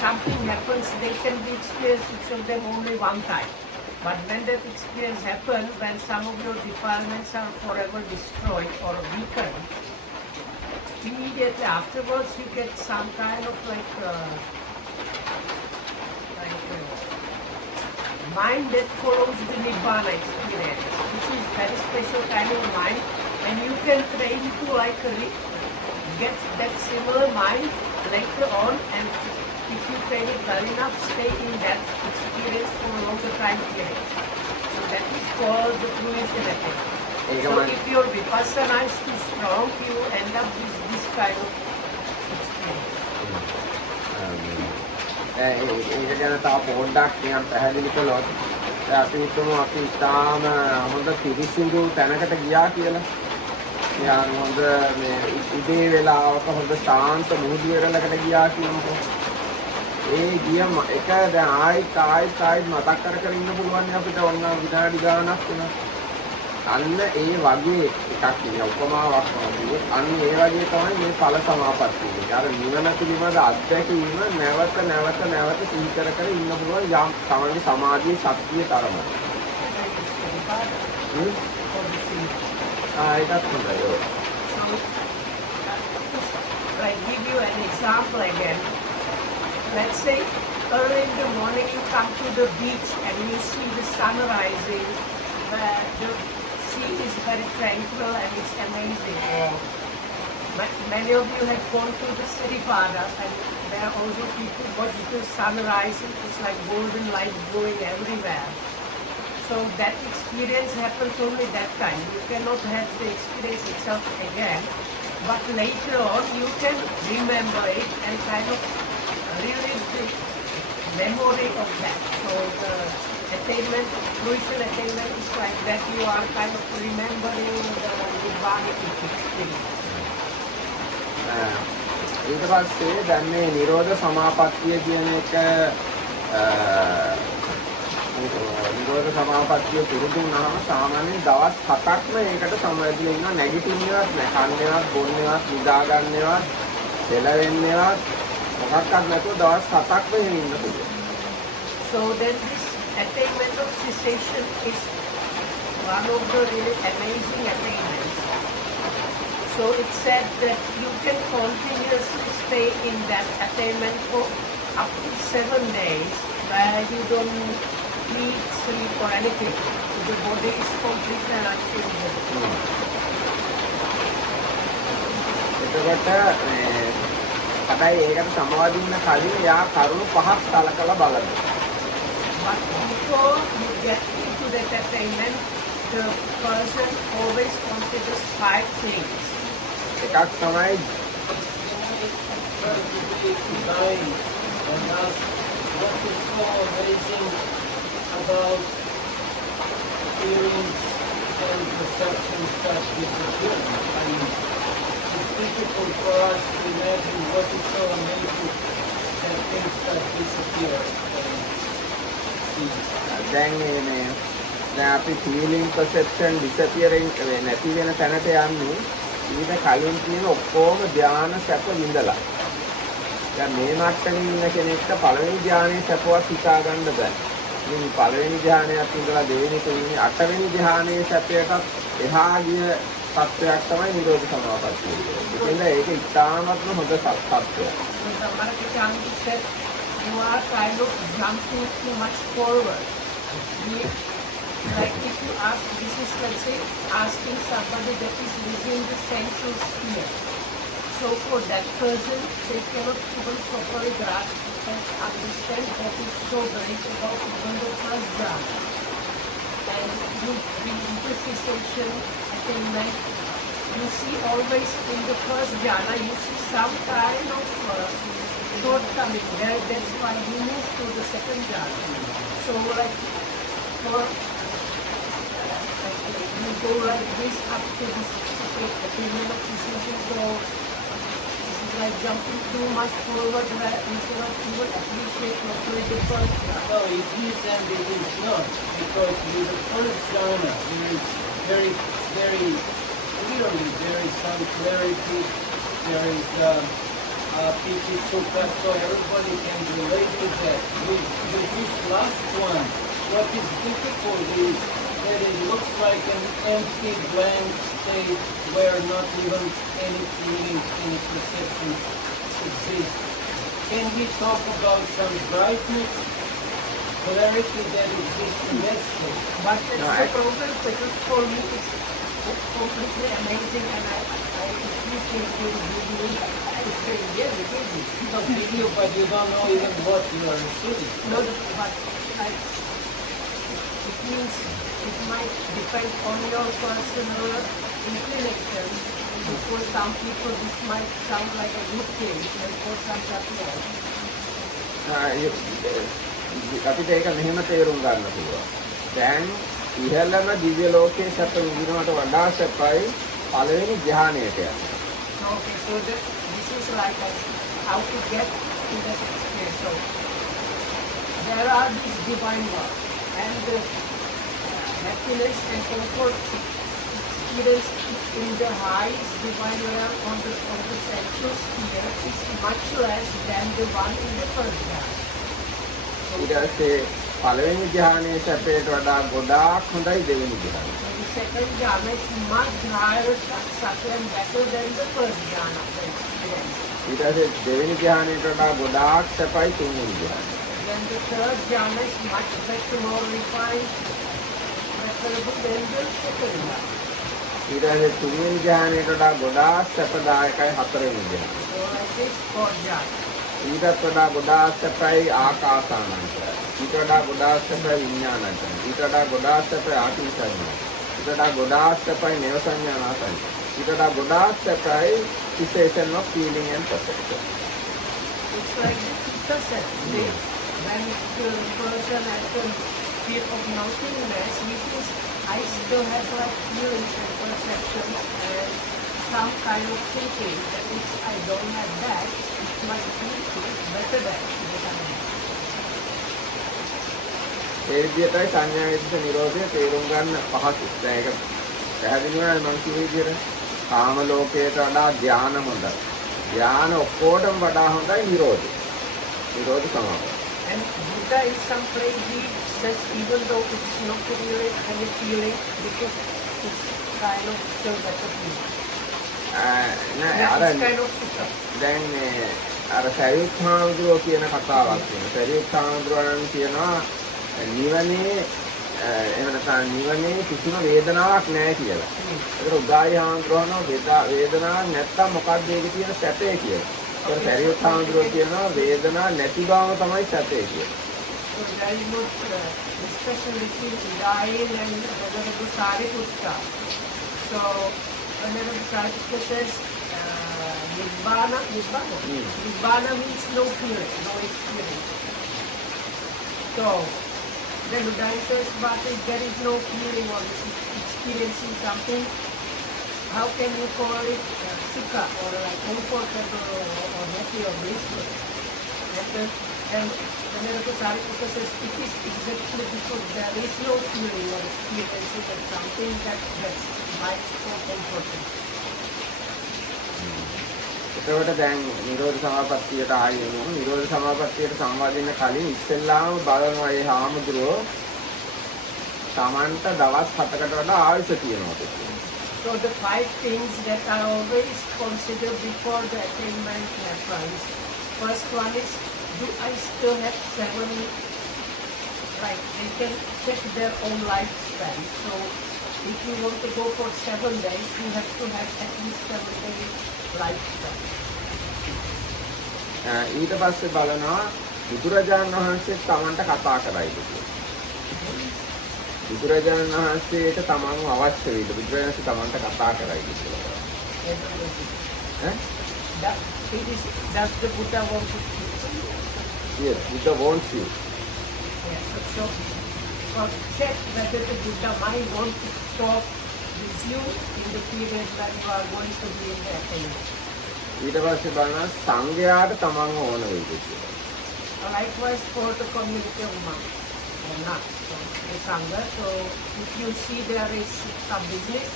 something happens, they can be experienced each of them only one time. But when that experience happens, when some of your defilements are forever destroyed or weakened, immediately afterwards you get some kind of mind that follows the Nibbana experience, which is very special kind of mind, and you can train to get that similar mind later on, and if you train it well enough, stay in that experience for a longer time period. So that is called the fruition effect. So if your vipassana is too strong, you end up with this kind of experience. ඒක ගැන තව පොඩ්ඩක් නිකන් පැහැදිලි කළොත් අපි හිතමු අපි ඉතාම හොඳ පිරිසිදු තැනකට ගියා කියලා. නිකන් හොඳ මේ ඉදේ වෙලාවක හොඳ ශාන්ත මුහුදුවරලකට ගියා කියමුකෝ. ඒ ගිය එක දැන් ආයෙත් මතක් කර ඉන්න පුළුවන් අපිට ඔන්න විනාඩි ගානක් වෙනවා. අන්න ඒ වගේ එකක් කියන උපමාවක් වගේ අන්න ඒ වගේ තමයි මේ ඵල සමාපත්තිය. අර නිවන පිළිබඳ අත්දැකීම නැවත සිහි කර ඉන්න පුළුවන් යම් තමයි සමාධියේ ශක්තිය තරම. ඒකත් හොඳයි. I give you an example again. Let's say early in the morning you come to the beach and you see the sun rising, where the sea is very tranquil and it's amazing. Many of you have gone to the Siripadas, and there are also people watch the sun rising. It's like golden light going everywhere. So that experience happens only that time. You cannot have the experience itself again, but later on you can remember it and kind of relive the memory of that. So the attainment, fruition attainment is like that. You are kind of remembering the Nibbanic experience. ඊට පස්සේ දැන් මේ නිරෝධ සමාපත්තිය කියන එක නිරෝධ සමාපත්තිය පුරුදු වුණාම සාමාන්‍යයෙන් දවස් 7ක්ම ඒකට සමවැදලා ඉන්නවා. නැගිටින්නේවත් නැහැ, කන්නේවත් බොන්නේවත් නිදා ගන්නේවත් දෙලවෙන්නේවත් මොකක්වත් නැතුව දවස් 7ක්ම එහෙම ඉන්න පුළුවන්. So then this attainment of cessation is one of the really amazing attainments. So it's said that you can continuously stay in that attainment for up to 7 days, where you don't eat, sleep or anything. The body is completely unchangeable. එතකොට හැබැයි ඒකට සමාදින්න කලින් යා කරුණු පහක් සලකලා බලන්න. But before you get into that attainment, the person always considers 5 things. එකක් තමයි and ask what is so amazing about feelings and perceptions that disappear. I mean, it's difficult for us to imagine what is so amazing that things that disappear. දැන් අපි feeling perception disappearing නැති වෙන තැනට යන්නේ ඊට කලින් තියෙන ඔක්කොම ධානය සැප විඳලා. දැන් මේ මට්ටමේ ඉන්න කෙනෙක්ට පළවෙනි ධානයේ සැපවත් හිතා ගන්න බෑ. මේ පළවෙනි ධානයත් ඉඳලා දෙවෙනි තුන්වෙනි අටවෙනි ධානයේ සැපයටත් එහා ගිය තත්ත්වයක් තමයි නිරෝධ සමාපත්තිය. ඒකෙන්ද ඒක ඉතාමත්ම හොඳ තත්ත්වයක්. You are kind of jumping too much forward. Like if you ask, this is let's say asking somebody that is within the central sphere. So for that person, they cannot even properly grasp and understand what is so great about even the first jhana. And you bring into cessation attainment, you see always in the first jhana, you see some kind of shortcoming there. That's why you move to the second jhana. So like for you go like this up to this attainment of cessation. So this is like jumping too much forward where you cannot even appreciate properly the first jhana. No, it is and it is not, because with the first jhana there is very clearly there is some clarity, there is Piti Sukha, so everybody can relate to that. With this last one, what is difficult is that it looks like an empty blank state where not even any feeling, any perception exists. Can we talk about some brightness, clarity that exists in that state? But it's the problem because for me it's completely amazing and I appreciate your video. It's very yes, it is. No video, but you don't know even what you are seeing. No, but it means it might depend on your personal inclination. For some people this might sound like a good thing, and for some that no. අපිට ඒක මෙහෙම තේරුම් ගන්න පුළුවන්. දැන් ඉහළම දිව්‍ය ලෝකයේ සැප විඳිනවට වඩා සැපයි පළවෙනි ධ්‍යානයට යන්න. Okay, so this is like how to get to that experience. So there are these divine laws and happiness and comfort experience in the highest divine realm on the sexual sphere is much less than the one in the first realm. ඊට පස්සේ පළවෙනි ධ්‍යානයේ සැපයට වඩා ගොඩාක් හොඳයි දෙවෙනි ධ්‍යානය. So the second jhana is much higher subtle and better than the first jhana. ඊට පස්සේ දෙවෙනි ධ්‍යානයට වඩා ගොඩාක් සැපයි තුන්වෙනි ධ්‍යානය. Then the third jhana is much better, more refined, preferable than the second jhana. ඊට පස්සේ තුන්වෙනි ධ්‍යානයට වඩා ගොඩාක් සැපදායකයි හතරවෙනි ධ්‍යානය. So like this, fourth jhana. ඊටත් වඩා ගොඩාක් සැපයි ආකාසානන්තය. ඊට වඩා ගොඩාක් සැපයි විඥානන්තය. ඊට වඩා ගොඩාක් සැපයි ආකින්චඤ්ඤය. ඊට වඩා ගොඩාක් සැපයි නේව සංඥානාසං. ඊට වඩා ගොඩාක් සැපයි cessation of feeling and perception. It's like the set. When the person has the fear of nothingness, which is I still have like feelings and perceptions and some kind of thinking that if I don't have that, my thinking is better than what I have. ඒ විදිහටයි සංඥා වේදිත නිරෝධය තේරුම් ගන්න පහසු. දැන් ඒක පැහැදිලි වෙනවා මම කිව්ව විදිහට. කාම ලෝකයට වඩා ධ්‍යාන හොඳයි. ධ්‍යාන ඔක්කොටම වඩා හොඳයි නිරෝධය. නිරෝධ සමාපatti. And Buddha in some place he says even though it's not really any feeling because it's kind of still better feeling. නෑ It's අර kind of sukha. දැන් මේ අර සරියුත් හාමුදුරුවෝ කියන කතාවක් තියෙනවා. සරියුත් හාමුදුරුවන් කියනවා නිවනේ එහෙම නැත්නම් නිවනේ කිසිම වේදනාවක් නැහැ කියලා. ඒකට උදායි හාමුදුරුවෝ වේදනාවක් නැත්තම් මොකක්ද ඒකේ තියෙන සැපේ කියලා. ඒකට සරියුත් හාමුදුරුවෝ කියනවා වේදනාවක් නැති බව තමයි සැපේ කියලා. So there is no discussion between Udayin and Venerable Sariputta. So Venerable Sariputta says Nibbana means no feeling, no experience. So then Udayin says, but if there is no feeling or experiencing something, how can you call it sukha or like comfortable or happy or blissful? And Venerable Sariputta says it is exactly because there is no feeling or experiencing of something that's like so comforting. එතකොට දැන් නිරෝධ සමාපත්තියට ආයෙමු. නිරෝධ සමාපත්තියට සම්බන්ධ කලින් ඉස්සෙල්ලාම බලනවා මේ හාමුදුරුවෝ Tamanta දවස් 7කට වඩා ආයුෂ තියෙනවා කියලා. So the 5 things that are always considered before the attainment happens. First one is, do I still have 7, like they can check their own lifespan. So if you want to go for 7 days, you have to have at least 7 days lifespan. ඊට පස්සේ බලනවා බුදුරජාණන් වහන්සේ තමන්ට කතා කරයිද කියලා. බුදුරජාණන් වහන්සේට තමන්ව අවශ්‍ය වේද? බුදුරජාණන් වහන්සේ තමන්ට කතා කරයිද කියලා. Does the Buddha want to speak to you? Yes, Buddha wants you. Yes, so check whether the Buddha might want to talk with you in the period when you are going to be in the attainment. ඊට පස්සේ බලනවා සංඝයාට තමන්ව ඕන වෙයිද කියලා. Likewise for the community of monks or not. So the Sangha, so if you see there is some business,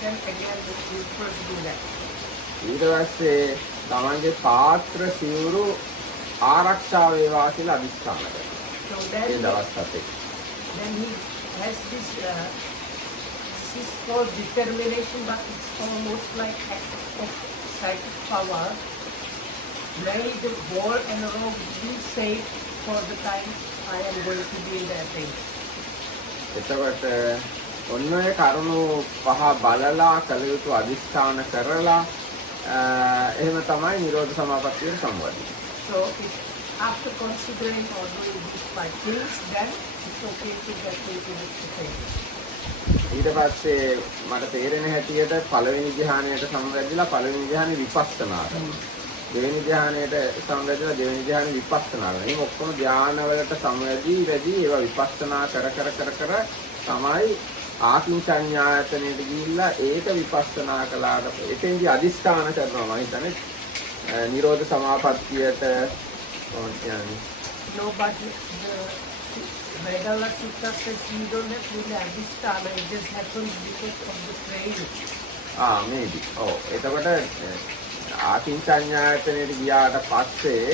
then again you first do that. ඊට පස්සේ තමන්ගේ පාත්‍ර සිවුරු ආරක්ෂා වේවා කියලා අදිස්ථාන කරනවා. So ඒ දවස් 7. then he has this is called determination, but it's almost like act of psychic power. May the ball and rope be safe for the time I am going to be in the Athens. එතකොට ඔන්න ඔය කරුණු පහ බලලා කළ යුතු අදිස්ථාන කරලා එහෙම තමයි නිරෝධ සමාපත්තියට සම්බන්ධ. So if after considering or doing these 5 things, then it's okay to get into the Athens. ඊට පස්සේ මට තේරෙන හැටියට පළවෙනි ධ්‍යානයට සම්බන්ධලා පළවෙනි ධ්‍යානෙ විපස්සනා කරනවා. දෙවෙනි ධ්‍යානයට සම්බන්ධලා දෙවෙනි ධ්‍යානෙ විපස්සනා කරනවා. මේ ඔක්කොම ධ්‍යානවලට සමවැදී ඒවා විපස්සනා කර තමයි ආකින්චඤ්ඤායතනෙට ගිහිල්ලා ඒක විපස්සනා කළාට එතෙන්දී අදිස්ථාන කරනවා. මම හිතන්නේ නිරෝධ සමාපත්තියට කොහොමද කියන්නේ? No, but the Vedala Sutta says you don't have to really understand. It just happens because of the training. maybe. එතකොට ආකින්චඤ්ඤායතනෙට ගියාට පස්සේ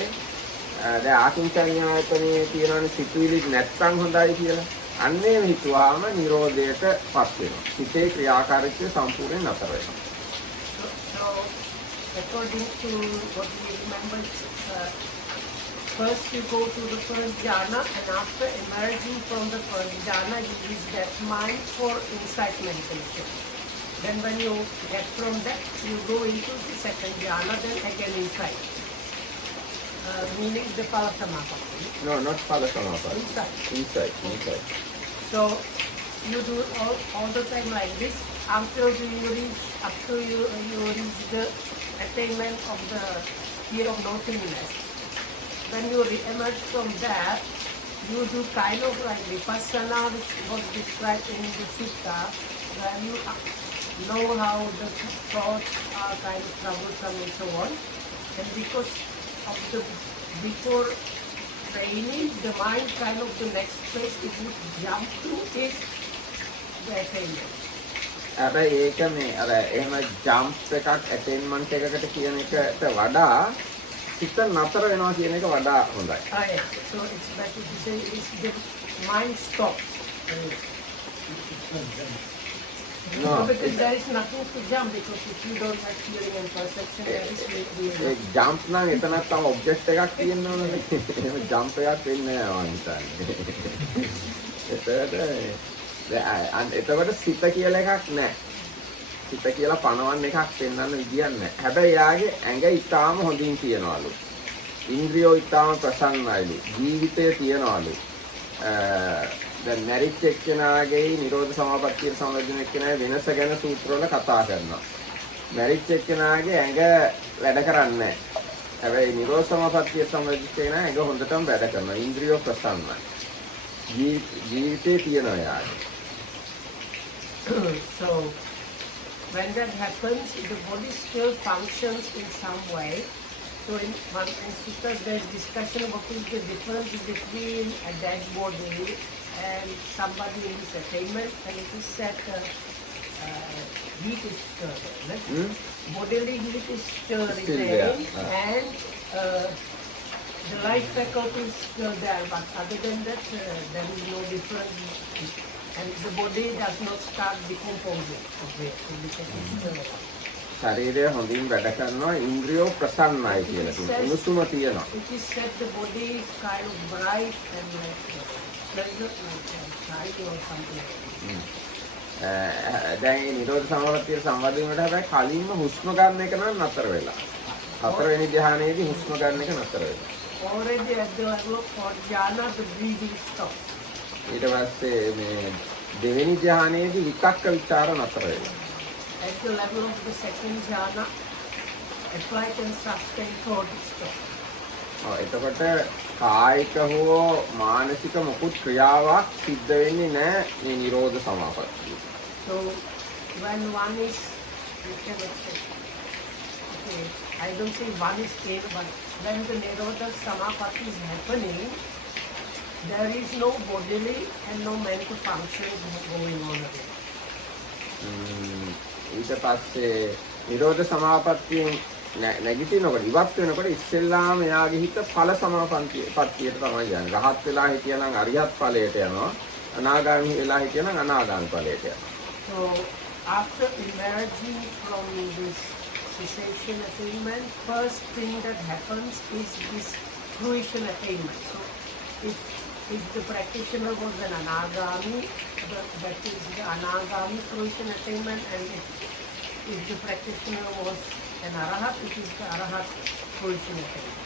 දැන් ආකින්චඤ්ඤායතනේ තියෙනවනේ සිතුවිලි නැත්තම් හොඳයි කියලා. අන්නේ හිතුවාම නිරෝධයටපත් වෙනවා. සිතේ ක්‍රියාකාරීත්වය සම්පූර්ණයෙන් නතර වෙනවා. So according to what we remember, first you go to the first jhana, and after emerging from the first jhana, you use that mind for insight meditation. Then when you get from that, you go into the second jhana, then again insight. Meaning the Palasamapatti. No, not Palasamapatti. Insight. Insight. So you do all the time like this after you reach the attainment of the sphere of nothingness. When you re-emerge from that, you do kind of like vipassana, which was described in the sutta, where you know how the thoughts are kind of troublesome and so on. And because of the before training, the mind kind of the next place it would jump to is the attainment. හැබැයි ඒක මේ අර එහෙම jump එකක් ඇටේන්මන්ට් එකකට කියන එකට වඩා සිත නතර වෙනවා කියන එක වඩා හොඳයි. Yes. So it's better to say is the mind stops. No, because there is nothing to jump, because if you don't have feeling and perception, there is A jump නම් එතනත් තව ඔබ්ජෙක්ට් එකක් තියෙනවනේ. එහෙම ජම්ප් එකක් වෙන්නේ නැහැ මම හිතන්නේ. එතකොට සිත කියලා එකක් නැහැ. සිත කියලා පණවන්න එකක් පෙන්වන්න විදියක් නැහැ. හැබැයි යාගේ ඇඟ ඊටාම හොඳින් තියනවලු. ඉන්ද්‍රියෝ ඊටාම ප්‍රසන්නයිලු. ජීවිතය තියනවලු. දැන් මැරිච් එක්කෙනාගේ නිරෝධ සමාපත්තිය සම්බන්ධන එක්කෙනාගේ වෙනස ගැන සූත්‍රවල කතා කරනවා. මැරිච් එක්කෙනාගේ ඇඟ වැඩ කරන්නේ නැහැ. හැබැයි නිරෝධ සමාපත්තිය සම්බන්ධ එක්කෙනා ඇඟ හොඳටම වැඩ කරනවා. ඉන්ද්‍රියෝ ප්‍රසන්නයි. ජීවිතේ තියනවා යාගේ. So when that happens, the body still functions in some way. So in suttas there is discussion what is the difference between a dead body and somebody in this attainment, and it is said heat is stirred. Bodily heat is stirred there, and the life faculty is still there, but other than that there is no difference. And the body does not start decomposing because it's still alive. ශරීරය හොඳින් වැඩ කරනවා ඉන්ද්‍රියෝ ප්‍රසන්නයි කියලා කියනවා. උණුසුම තියෙනවා. It is said the body is kind of bright and like pleasant, like shining or something. දැන් මේ නිරෝධ සමාපත්තිය සම්බන්ධ වෙනකොට හැබැයි කලින්ම හුස්ම ගන්න එක නම් නතර වෙලා. හතරවෙනි ධ්‍යානයේදී හුස්ම ගන්න එක නතර වෙලා. Already at the level of fourth jhana, the breathing stops. ඊට පස්සේ මේ දෙවෙනි ධ්‍යානයේදී විතක්ක ਵਿਚාර නතර වෙලා. At the level of the second jhana, applied and sustained thought stops. එතකොට කායික හෝ මානසික මොකුත් ක්‍රියාවක් සිද්ධ වෙන්නේ නැහැ මේ නිරෝධ සමාපත්තිය. So when one is, you cannot say, okay, I don't say one is stable, but when the Nirodha Samapatti is happening, there is no bodily and no mental functions going on again. ඊට පස්සේ නිරෝධ සමාපත්තියෙන් නැගිටිනකොට ඉවත් වෙනකොට ඉස්සෙල්ලාම එයාගේ හිත ඵල සමාපත්තියට තමයි යන්නේ. රහත් වෙලා හිටියනම් අරිහත් ඵලයට යනවා. අනාගාමී වෙලා හිටියනම් අනාගාමී ඵලයට යනවා. So after emerging from this cessation attainment, first thing that happens is this fruition attainment. So if the practitioner was an anagami, that is the anagami fruition attainment, and if the practitioner was an arahat, it is the arahat fruition attainment.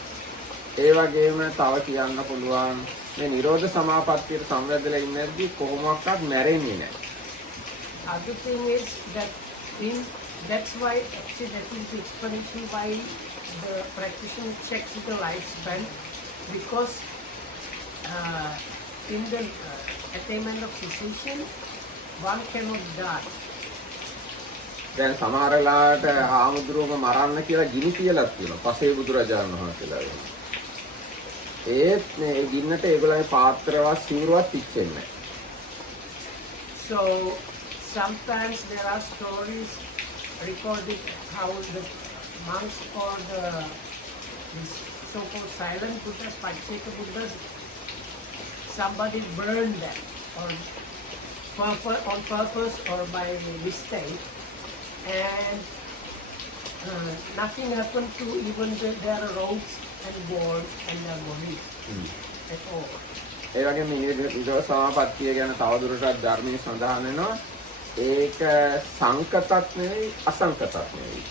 ඒ වගේම තව කියන්න පුළුවන් මේ නිරෝධ සමාපත්තියට සම්බන්ධලා ඉන්නදී කොහොමවත් මැරෙන්නේ නැහැ. Other thing is that that's why actually that is the explanation why the practitioner checks the lifespan, because in the attainment of cessation one cannot die. දැන් සමහර වෙලාවට ආමුද්‍රෝම මරන්න කියලා ගිනි කියලා තියෙනවා. පසේ බුදුරජාණන් වහන්සේලා වෙනවා. ඒත් මේ ගින්නට ඒගොල්ලන්ගේ පාත්‍රවත් සිවුරවත් පිච්චෙන්නේ නැහැ. So sometimes there are stories recording how the monks or these so-called silent Buddhas, Pacceka Buddhas, somebody burned them or on purpose or by mistake, and nothing happened to even their robes and boards and their bodies at all. ඒ වගේම මේ නිරෝධ සමාපත්තිය ගැන තවදුරටත් ධර්මයේ සඳහන් වෙනවා. ඒක සංකතක් නෙවෙයි අසංකතක් නෙවෙයි.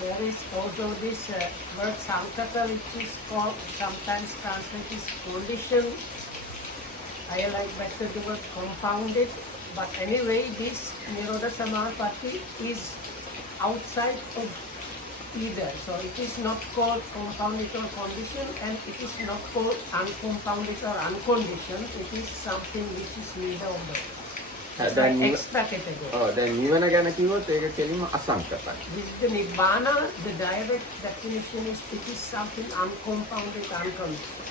There is also this word sankata, which is called, sometimes translated as condition. I like better the word compounded, but anyway this Nirodasamapatti is outside of either. So it is not called compounded or condition, and it is not called uncompounded or unconditioned. It is something which is neither of those. It's like extra category. දැන් නිවන ගැන කිව්වොත් ඒක කෙලින්ම අසංකතයි. This is the Nibbana, the direct definition is it is something uncompounded, unconditioned.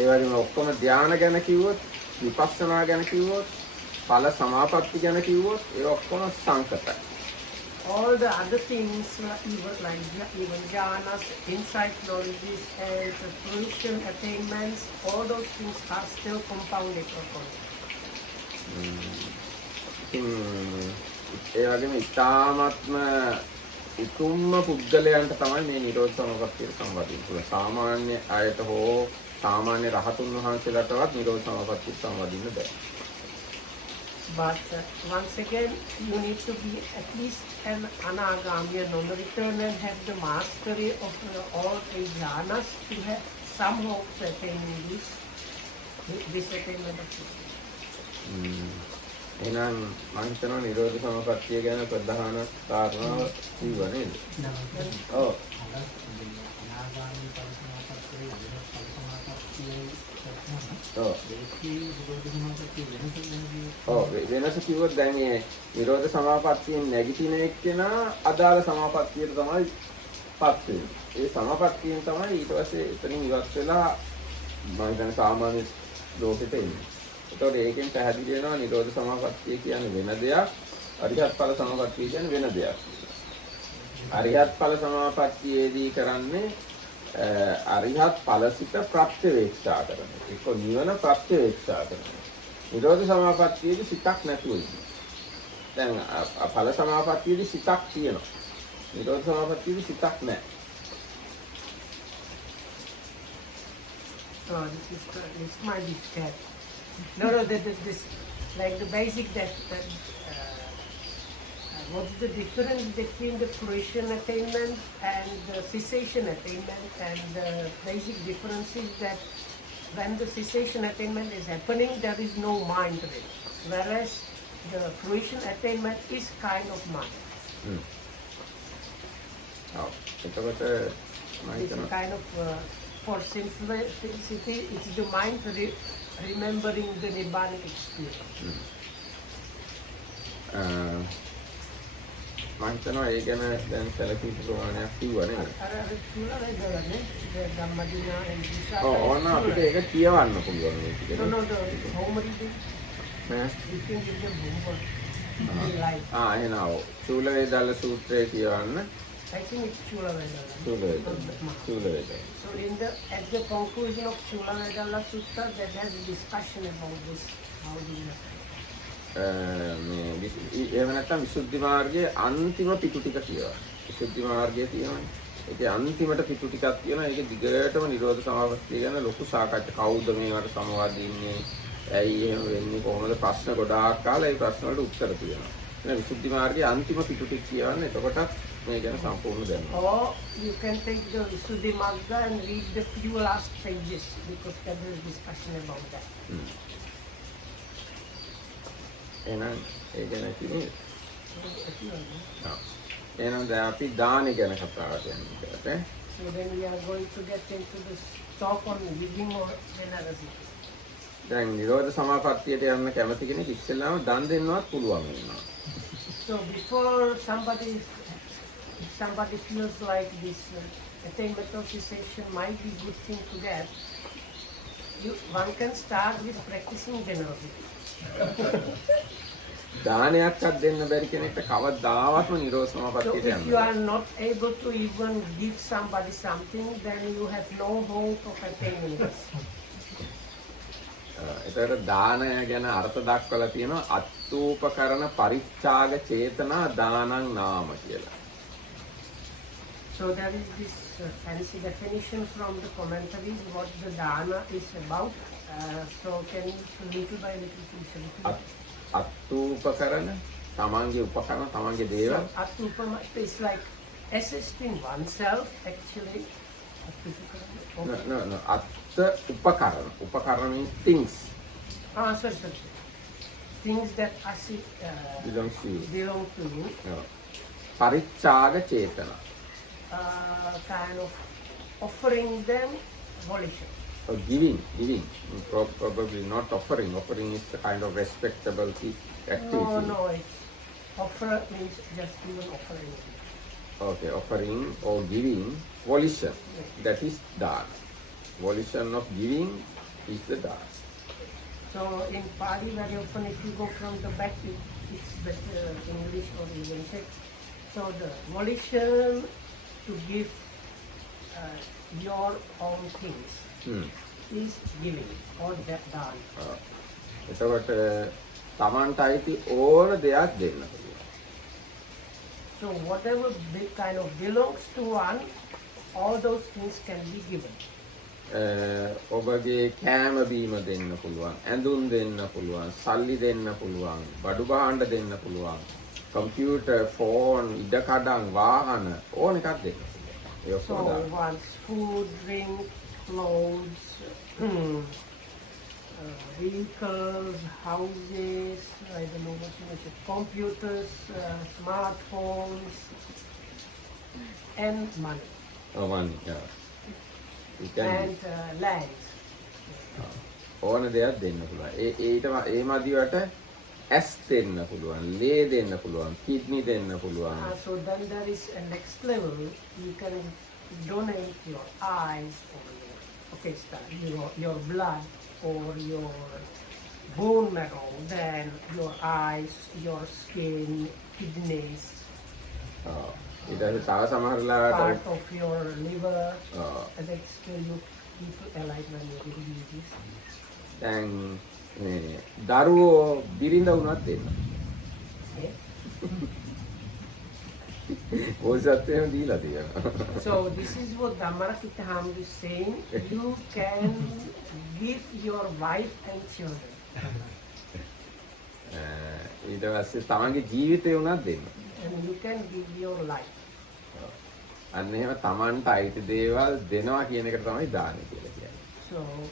ඒ වගේම ඔක්කොම ධානය ගැන කිව්වොත්, විපස්සනා ගැන කිව්වොත්, ඵල සමාපatti ගැන කිව්වොත් ඒ ඔක්කොම සංකතයි. All the other things, even jhanas, insight knowledges, and the fruition attainments, all those things are still compounded or conditioned. ඒ වගේම ඉතාමත්ම උතුම්ම පුද්ගලයන්ට තමයි මේ නිරෝධ සමාපත්තියට සම්බන්ධ වෙන්නේ. සාමාන්‍ය අයට හෝ සාමාන්‍ය රහතුන් වහන්සේලාටවත් නිරෝධ සමාපත්තියට සම්බන්ධ වෙන්න බෑ. But once again, you need to be at least an anagami, a non-return, and have the mastery of all the jhanas to have some hope to attain this attainment of cessation. එහෙනම් මම හිතනවා නිරෝධ සමාපත්තිය ගැන ප්‍රධාන කාරණාව කිව්වා නේද? ඔව්. වෙනස කිව්වොත් දැන් මේ නිරෝධ සමාපත්තියෙන් නැගිටින එක්කෙනා අදාළ සමාපත්තියට තමයි පත් වෙන්නේ. ඒ සමාපත්තියෙන් තමයි ඊට පස්සේ එතනින් ඉවත් වෙලා මම දැන් සාමාන්‍ය ලෝකෙට එන්නේ. ඒතකොට ඒකෙන් පැහැදිලි වෙනවා නිරෝධ සමාපත්තිය කියන්නේ වෙන දෙයක්, අරිහත් ඵල සමාපත්තිය කියන්නේ වෙන දෙයක්. අරිහත් ඵල සමාපත්තියේදී කරන්නේ අරිහත් ඵලසිත ප්‍රත්‍යවේක්ෂා කරන. ඒක නිවන ප්‍රත්‍යවේක්ෂා කරන. නිරෝධ සමාපත්තියේදී සිතක් නැතුව ඉන්නේ. දැන් ඵල සමාපත්තියේදී සිතක් තියෙනවා. නිරෝධ සමාපත්තියේදී සිතක් නැහැ. So this might be scared. No, this like the basic what's the difference between the fruition attainment and the cessation attainment? And the basic difference is that when the cessation attainment is happening, there is no mind to it, whereas the fruition attainment is kind of mind. It's kind of for simplicity, it's the mind remembering the Nibbanic experience. මම හිතනවා ඒ ගැන දැන් සැලකී ප්‍රමාණයක් කිව්වා නේද? ඕන අපිට ඒක කියවන්න පුළුවන් මේක. එහෙනම් චූල වේදාල සූත්‍රය කියවන්න. I think it's Chula Vedala. Chula Vedala. So at the conclusion of Chula Vedala Sutta, that has a discussion about this. How do you එහෙම නැත්නම් විසුද්ධි මාර්ගයේ අන්තිම පිටු ටික කියනවා. විසුද්ධි මාර්ගයේ තියෙනවානේ. ඒකේ අන්තිමට පිටු ටිකක් තියෙනවා. ඒකේ දිගටම නිරෝධ සමාපත්තිය ගැන ලොකු සාකච්ඡා. කවුද මේවට සමවාදී ඉන්නේ? ඇයි එහෙම වෙන්නේ? කොහොමද ප්‍රශ්න ගොඩාක් කාලා ඒ ප්‍රශ්න වලට උත්තර තියෙනවා. එහෙනම් විසුද්ධි මාර්ගයේ අන්තිම පිටු ටික කියවන්නේ. එතකොට මේ ගැන සම්පූර්ණ දැනුම. Or you can take the Visuddhi Magga and read the few last pages because there is discussion about that. එහෙනම් ඒ ගැන කිව්වේ. එහෙනම් දැන් අපි දානෙ ගැන කතා කරන්නේ. So then we are going to get into this talk on giving or generosity. දැන් නිරෝධ සමාපත්තියට යන්න කැමති කෙනෙක් ඉස්සෙල්ලාම දන් දෙන්නවත් පුළුවන් වෙනවා. So before somebody feels like this attainment of cessation might be a good thing to get, one can start with practicing generosity. දානයක්වත් දෙන්න බැරි කෙනෙක්ට කවදාවත්ම නිරෝධ So සමාපත්තියට if යන්න you are not able to even give somebody something, then you have no hope of attaining this. ඒතර දානය ගැන අර්ථ දක්වලා තියෙනවා අත්ූපකරණ පරිත්‍යාග චේතනා දානං නාම කියලා. So there is this fancy definition from the commentaries what the dana is about. So can you little by little please? අත්ූපකරණ තමන්ගේ උපකරණ තමන්ගේ දේවල්. So atupama is like assisting oneself actually. No. අත් උපකරණ. උපකරණ means things. Sorry. Things that belongs to you. belong to you. පරිත්‍යාග චේතනා. Kind of offering them volition. So giving. Probably not offering. Offering is a kind of respectable activity. No, it's offer means just even offering. Okay, offering or giving volition. Yes. That is dana. Volition of giving is the dana. So in Pali, very often if you go from the back, it's better English or even text. So the volition to give your own things is giving or that done. එතකොට තමන්ට අයිති ඕන දෙයක් දෙන්න පුළුවන්. So whatever kind of belongs to one, all those things can be given. ඔබගේ කෑම බීම දෙන්න පුළුවන්, ඇඳුම් දෙන්න පුළුවන්, සල්ලි දෙන්න පුළුවන්, බඩු භාණ්ඩ දෙන්න පුළුවන්, කම්පියුටර්, ෆෝන්, ඉඩකඩම්, වාහන ඕන එකක් දෙන්න පුළුවන්. So one's food, drink, clothes, vehicles, houses, I don't know what you mentioned, computers, smartphones, and money. Money, yeah. You can And lands. ඕන දෙයක් දෙන්න පුළුවන්. ඒ මදිවට ඇස් දෙන්න පුළුවන්, ලේ දෙන්න පුළුවන්, කිඩ්නි දෙන්න පුළුවන්. So then there is a next level. You can donate your eyes or your blood or your bone marrow, then your eyes, your skin, kidneys, ඊට තව සමහර ලාට part of your liver. And that's still you people alive when you do this. දැන් මේ දරුවෝ බිරිඳ වුණත් දෙන්න. Okay. ඕසත්යෙන් දීලා තියෙනවා. So this is what Dhammarakita Ham is saying. You can give your wife and children. ඊට පස්සේ තමන්ගේ ජීවිතය උනත් දෙන්න. And you can give your life. අන්න එහෙම තමන්ට අයිති දේවල් දෙනවා කියන එකට තමයි දාන කියලා කියන්නේ.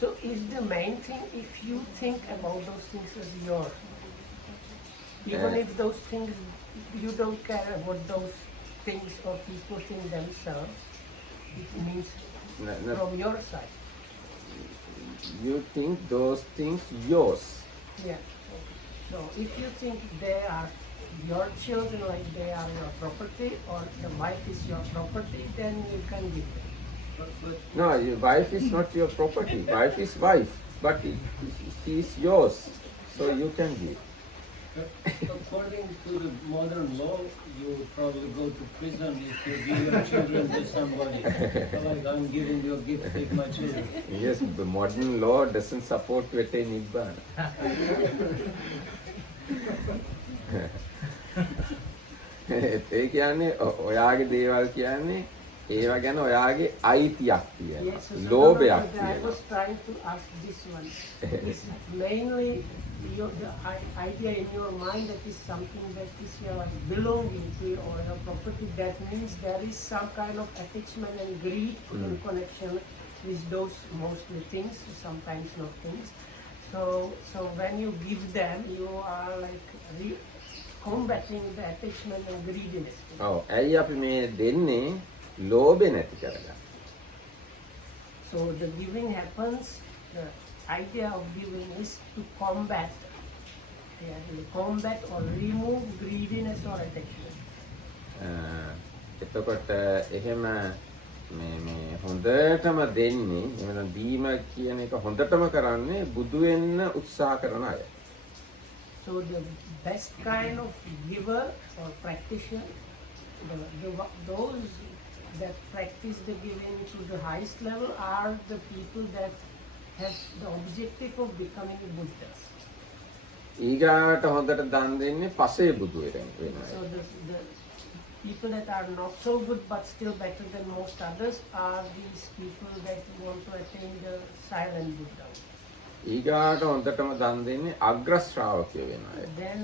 So is the main thing if you think about those things as yours. Even if those things you don't care what those things or people think themselves, it means from your side. You think those things yours. Yeah. So if you think they are your children, like they are your property, or the wife is your property, then you can give them. No, your wife is not your property. Wife is wife, but she is yours, so you can give. According to the modern law, you would probably go to prison if you give your children to somebody. Like, I'm giving you a gift, take my children. Yes, the modern law doesn't support vete nibbana. ඒ කියන්නේ ඔයාගේ දේවල් කියන්නේ ඒවා ගැන ඔයාගේ අයිතියක් තියෙනවා. Yes, so ලෝභයක් I තියෙනවා. was trying to ask this one. It's mainly the idea in your mind that is something that is your belonging to or your property. That means there is some kind of attachment and greed in connection with those mostly things, sometimes not things. So when you give them, you are like combating the attachment and greediness. ඔව්. ඇයි අපි මේ දෙන්නේ ලෝභය නැති කරගන්න. So the giving happens, the idea of giving is to combat or remove greediness or attachment. එතකොට එහෙම මේ හොඳටම දෙන්නේ එහෙනම් දීම කියන එක හොඳටම කරන්නේ බුදු වෙන්න උත්සාහ කරන අය. So the best kind of giver or practitioner, those that practice the giving to the highest level are the people that have the objective of becoming Buddhas. ඊගාට හොඳට දන් දෙන්නේ පසේ බුදු වෙනවා. So the people that are not so good but still better than most others are these people that want to attain the silent Buddha. ඊගාට හොඳටම දන් දෙන්නේ අග්‍ර ශ්‍රාවකයෝ වෙන අය. Then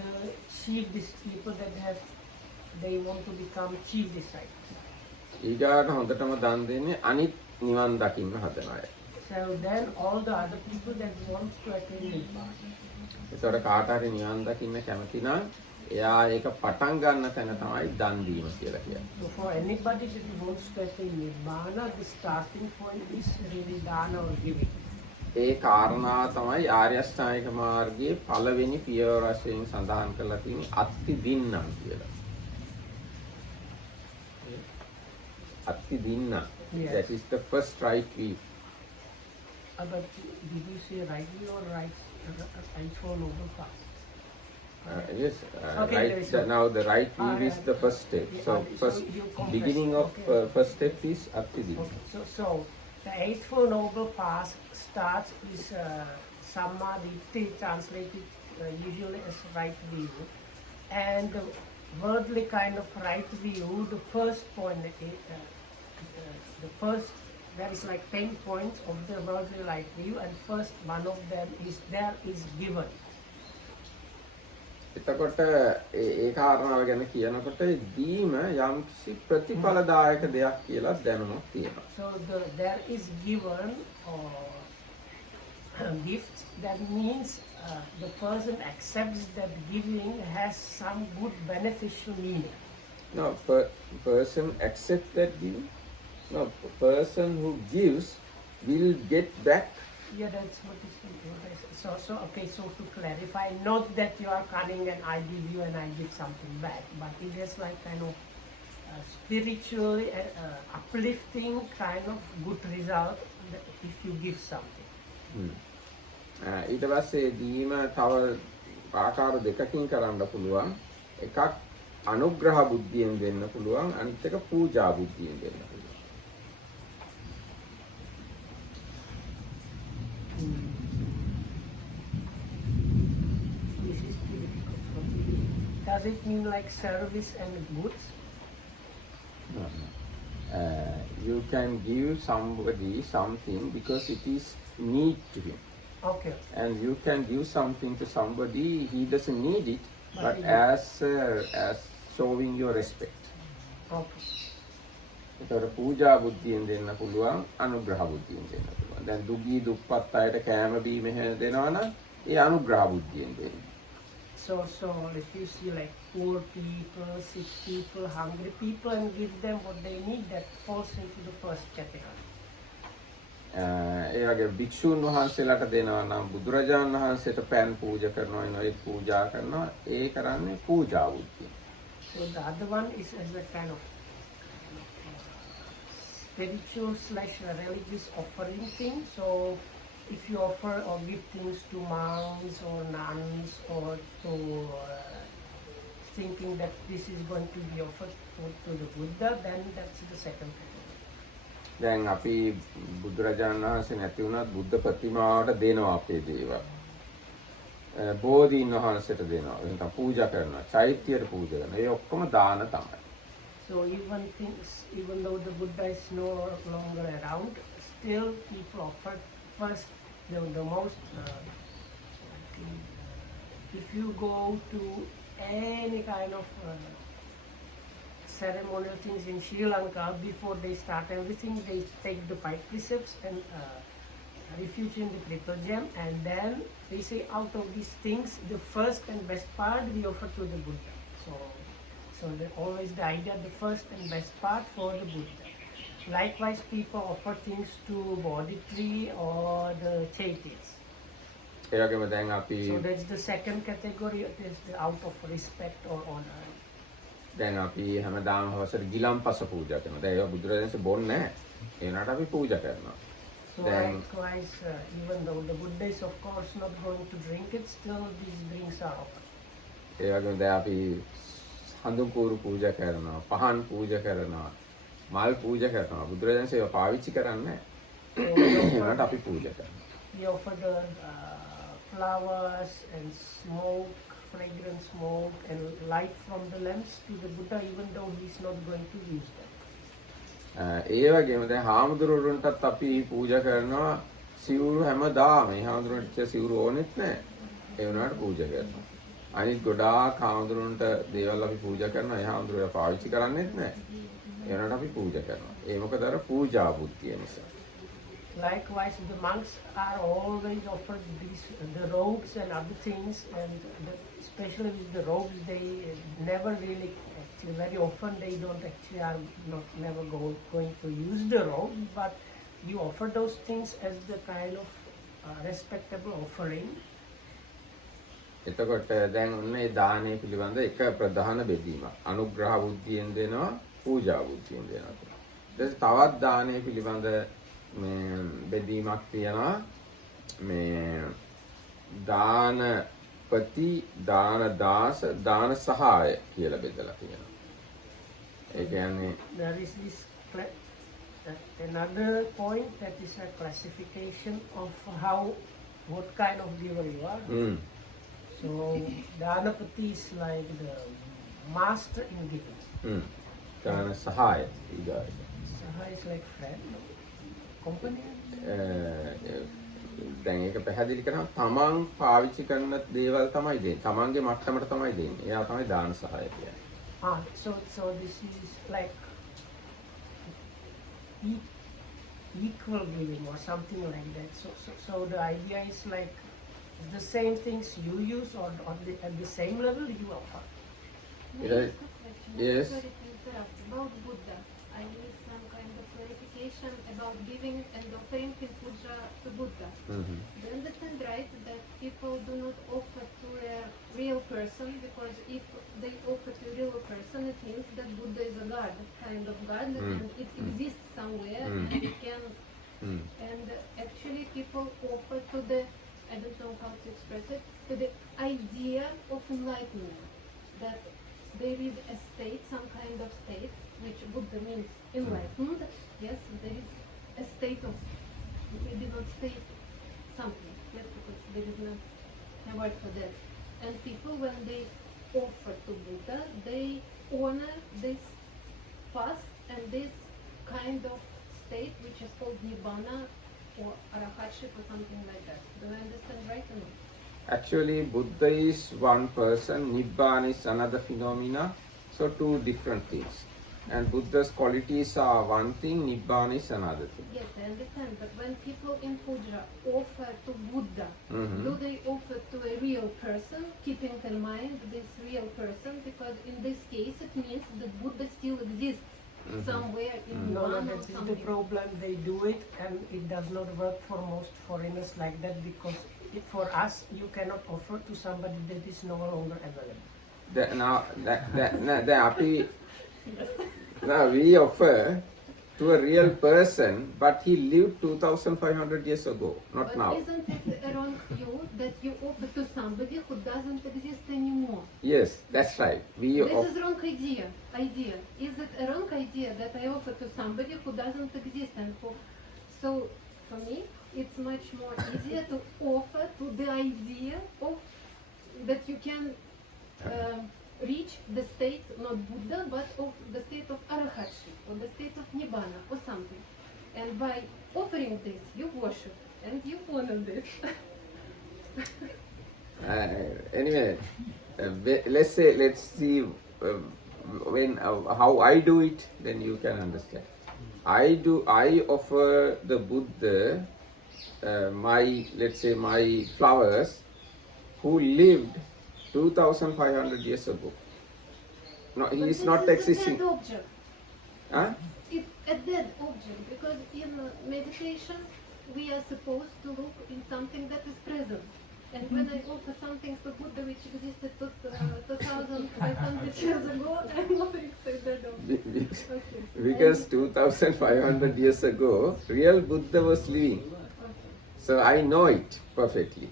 the chief people that they want to become chief disciples. ඊගාට හොඳටම දන් දෙන්නේ අනිත් නිවන් දකින්න හදන අය. So then all the other people that want to attain Nibbana. ඒතර කාට හරි නිවන් දකින්න කැමති නම් එයා ඒක පටන් ගන්න තැන තමයි දන් දීම කියලා කියන්නේ. So for anybody that wants to attain Nibbana, the starting point is really dana or giving. ඒ කාරණා තමයි ආර්ය අෂ්ටාංගික මාර්ගයේ පළවෙනි පියවර වශයෙන් සඳහන් කරලා තියෙන්නේ අත්ති දින්නම් කියලා. අත්ති දින්න. Yes. That is the first right view. But did you say right view or right for noble path? Yes, Okay, right. there is a- Now the right view is right. the first step. Yeah, So so first you confess. beginning of Okay. first step is atti dinna. Okay, so the Eightfold Noble Path starts with Samma Ditti, translated usually as right view, and the worldly kind of right view. The first point, there is like 10 points of the worldly right view, and first one of them is given. එතකොට ඒ කාරණාව ගැන කියනකොට දීම යම්කිසි ප්‍රතිඵලදායක දෙයක් කියලා දැනුමක් තියෙනවා. So there is given or gift. That means the person accepts that giving has some good beneficial meaning. No, person accept that giving. No, person who gives will get back. Yeah, that's what is. So okay. So to clarify, not that you are cunning and I give you and I give something back, but it is like kind of spiritually uplifting kind of good result if you give something. ඊට පස්සේ දීම තව ආකාර දෙකකින් කරන්න පුළුවන්. එකක් අනුග්‍රහ බුද්ධියෙන් දෙන්න පුළුවන්. අනිත් එක පූජා බුද්ධියෙන් දෙන්න පුළුවන්. This is too difficult for me. Does it mean like service and goods? You can give somebody something because it is need to him. Okay. And you can give something to somebody, he doesn't need it, but he as showing your respect. Okay. ඒතර පූජා බුද්ධියෙන් දෙන්න පුළුවන්, අනුග්‍රහ බුද්ධියෙන් දෙන්න පුළුවන්. දැන් දුගී දුප්පත් අයට කෑම බීම එහෙම දෙනවා නම් ඒ අනුග්‍රහ බුද්ධියෙන් දෙන්න. So if you see like poor people, sick people, hungry people and give them what they need, that falls into the first category. ඒ වගේ භික්ෂුන් වහන්සේලාට දෙනවා නම් බුදුරජාණන් වහන්සේට පෑන් පූජා කරනවා ඒ පූජා කරනවා ඒ කරන්නේ පූජා බුද්ධිය. So the other one is as a kind of spiritual / religious offering thing. So if you offer or give things to monks or nuns or to thinking that this is going to be offered to the Buddha, then that's the second category. දැන් අපි බුදුරජාණන් වහන්සේ නැති වුණත් බුද්ධ ප්‍රතිමාවට දෙනවා අපේ දේවල්. බෝධීන් වහන්සේට දෙනවා. එහෙනම් පූජා කරනවා. චෛත්‍යයට පූජා කරනවා. ඒ ඔක්කොම දාන තමයි. So even though the Buddha is no longer around, still people offer first the most. If you go to any kind of ceremonial things in Sri Lanka, before they start everything, they take the 5 precepts and refuge in the Kritogem, and then they say out of these things, the first and best part we offer to the Buddha. So always the idea, the first and best part for the Buddha. Likewise, people offer things to Bodhi tree or the chaitis. ඒ වගේම දැන් අපි So that's the second category. It is the out of respect or honor. දැන් අපි හැමදාම හවසට ගිලම්පස පූජා කරනවා. දැන් ඒක බුදුරජාණන්සේ බොන්නේ නැහැ. ඒ වුණාට අපි පූජා කරනවා. So likewise, even though the Buddha is of course not going to drink it, still these drinks are offered. ඒ වගේම දැන් අපි හඳුන් කూరు පූජා කරනවා, පහන් පූජා කරනවා, මල් පූජා කරනවා. බුදුරජාණන්සේ ඒවා පාවිච්චි කරන්නේ නැහැ. ඒ වුණාට අපි පූජා කරනවා. We offer the flowers and smoke, fragrant smoke and light from the lamps to the Buddha, even though he is not going to use them. ඒ වගේම දැන් හාමුදුරුවන්ටත් අපි පූජා කරනවා සිවුරු හැමදාම. ඒ හාමුදුරුවන්ට සිවුරු ඕනෙත් නැහැ. ඒ වුණාට පූජා කරනවා. අනිත් ගොඩාක් හාමුදුරුවන්ට දේවල් අපි පූජා කරනවා. ඒ හාමුදුරුවෝ පාවිච්චි කරන්නේත් නැහැ. ඒ වුණාට අපි පූජා කරනවා. ඒ මොකද අර පූජා බුද්ධිය නිසා. Likewise, the monks are always offered the robes and other things, and especially with the robes, they never really, actually very often they don't actually are never going to use the robe, but you offer those things as the kind of respectable offering. එතකොට දැන් ඔන්න ඒ දානය පිළිබඳ එක ප්‍රධාන බෙදීමක්. අනුග්‍රහ බුද්ධියෙන් දෙනවා, පූජා බුද්ධියෙන් දෙනවා. ඊට තවත් දානය පිළිබඳ මේ බෙදීමක් තියෙනවා. මේ දානපති, දාන දාස, දාන සහාය කියලා බෙදලා තියෙනවා. ඒ කියන්නේ There is this another point, that is a classification of what kind of giver you are. So Dhanapati is like the master in giving. දාන සහාය ඊගාට. Saha is like friend, company. දැන් ඒක පැහැදිලි කරනවා තමන් පාවිච්චි කරන දේවල් තමයි දෙන්නේ. තමන්ගේ මට්ටමට තමයි දෙන්නේ. එයා තමයි දාන සහාය කියන්නේ. So this is like equal giving or something like that. So the idea is like the same things you use or at the same level you offer. Yes. Sorry to interrupt. About Buddha, I need some kind of clarification about giving and offering in puja to Buddha. Do you understand right that people do not offer to a real person, because if they offer to a real person, it means that Buddha is a god, kind of god, and it exists somewhere, and it can. And actually, people offer to the, I don't know how to express it, to the idea of enlightenment, that there is a state, some kind of state, which Buddha means enlightened. Yes, there is a state of, maybe not state, something, yes, because there is no word for that. And people, when they offer to Buddha, they honor this past and this kind of state, which is called Nibbana or Arahatship or something like that. Do I understand right or not? Actually, Buddha is one person, Nibbana is another phenomena, so two different things. And Buddha's qualities are one thing, Nibbana is another thing. Yes, I understand, but when people in puja offer to Buddha, do they offer to a real person, keeping in mind this real person? Because in this case, it means that Buddha still exists somewhere in No, Nibbana or that is the something. problem. They do it and it does not work for most foreigners like that, because for us, you cannot offer to somebody that is no longer available. Now we offer to a real person, but he lived 2,500 years ago, not But now. isn't it a wrong view that you offer to somebody who doesn't exist anymore? Yes, that's right. This is wrong idea. Is it a wrong idea that I offer to somebody who doesn't exist? So for me, it's much more easier to offer to the idea of that you can reach the state, not Buddha, but of the state of Arahatship, or the state of Nibbana, or something. And by offering this, you worship, and you honor this. Anyway, let's see how I do it, then you can understand. I offer the Buddha my flowers who lived 2,500 years ago. No, he is not existing. It's a dead object. Huh? It's a dead object, because in meditation we are supposed to look in something that is present. And when I offer something to Buddha which existed 2,500 years ago, I'm offering to a dead object. Okay. Because 2,500 years ago, real Buddha was living. Okay. So I know it perfectly.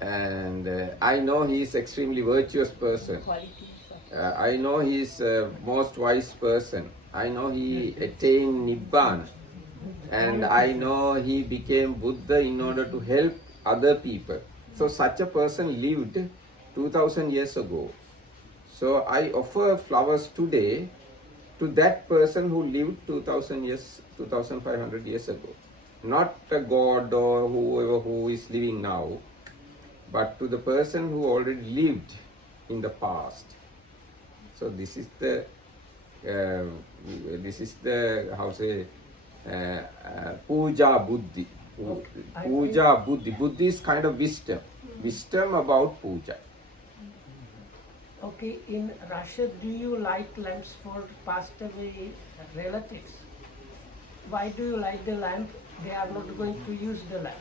And I know he is extremely virtuous person. I know he is most wise person. I know he attained Nibbana. And I know he became Buddha in order to help other people. So such a person lived 2,000 years ago. So I offer flowers today to that person who lived 2,500 years ago. Not a god or whoever who is living now, but to the person who already lived in the past. So this is the puja buddhi. Puja buddhi. Buddhi is kind of wisdom. Wisdom about puja. Okay, in Russia, do you light lamps for passed away relatives? Why do you light the lamp? They are not going to use the lamp.